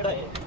ਜਿਹੜਾ ਹੈ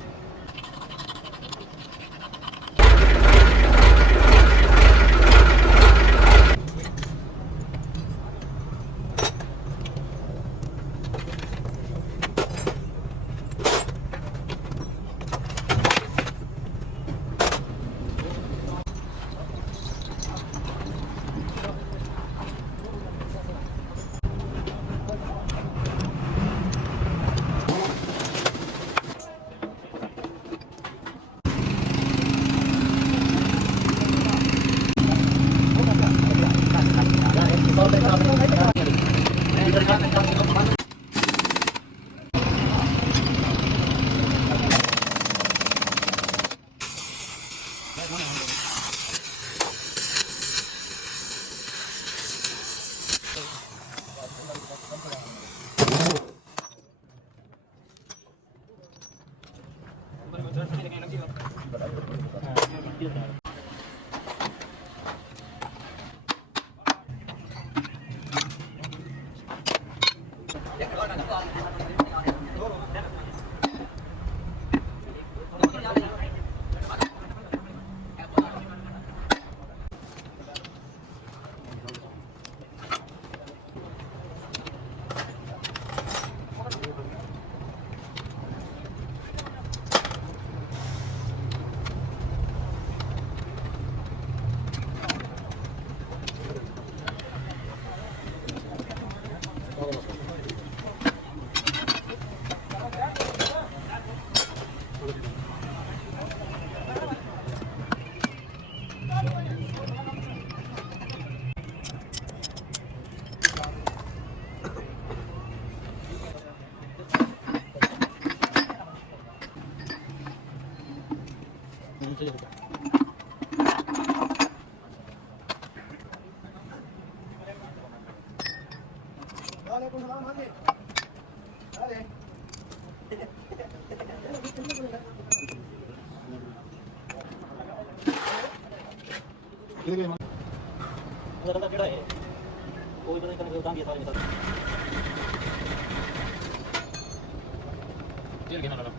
ਉਹਦਾ ਜਿਹੜਾ ਹੈ ਕੋਈ ਪਤਾ ਨਹੀਂ ਕਦੇ ਉਦਾਂ ਵੀ ਸਾਰੇ ਮਿਲਦਾ ਇਹ ਕਿਹਨਾਂ ਨਾਲ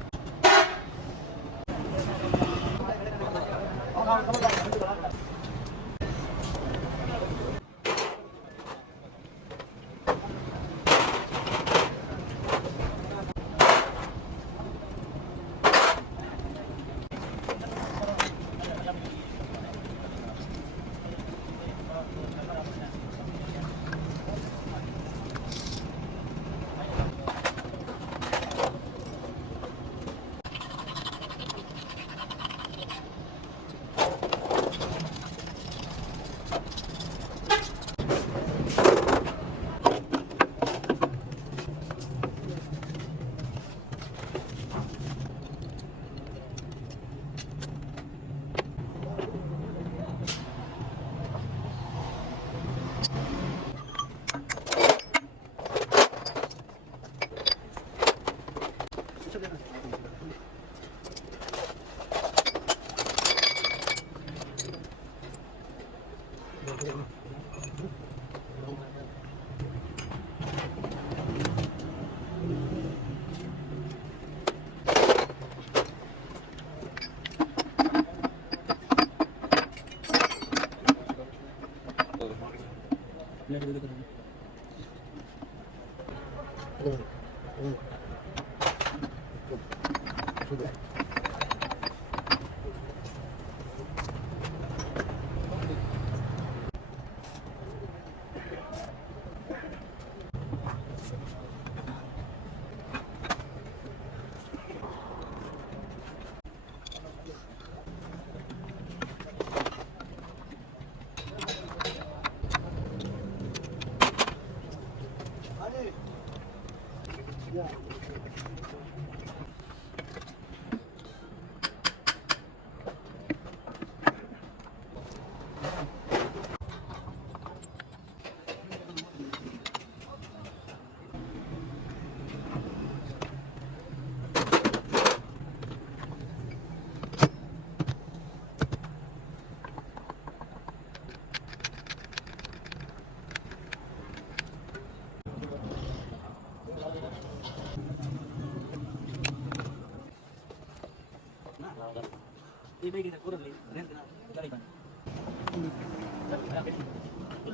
पे की पूरा रेंज ना चला ही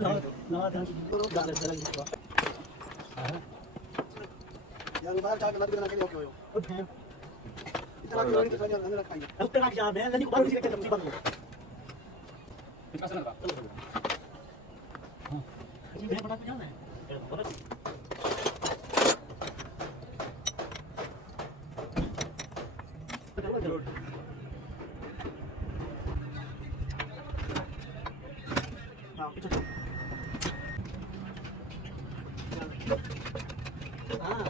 ना ना ध्यान से डाल चला ही यार बाहर जाके मत करना के लिए ओके ओके इतना भी नहीं खाया अंदर खाइए अब तक आप जा मैं नहीं को बाहर किसी के चलती बात हो कितना समय लगा हां जी मैं बता जाना है हाँ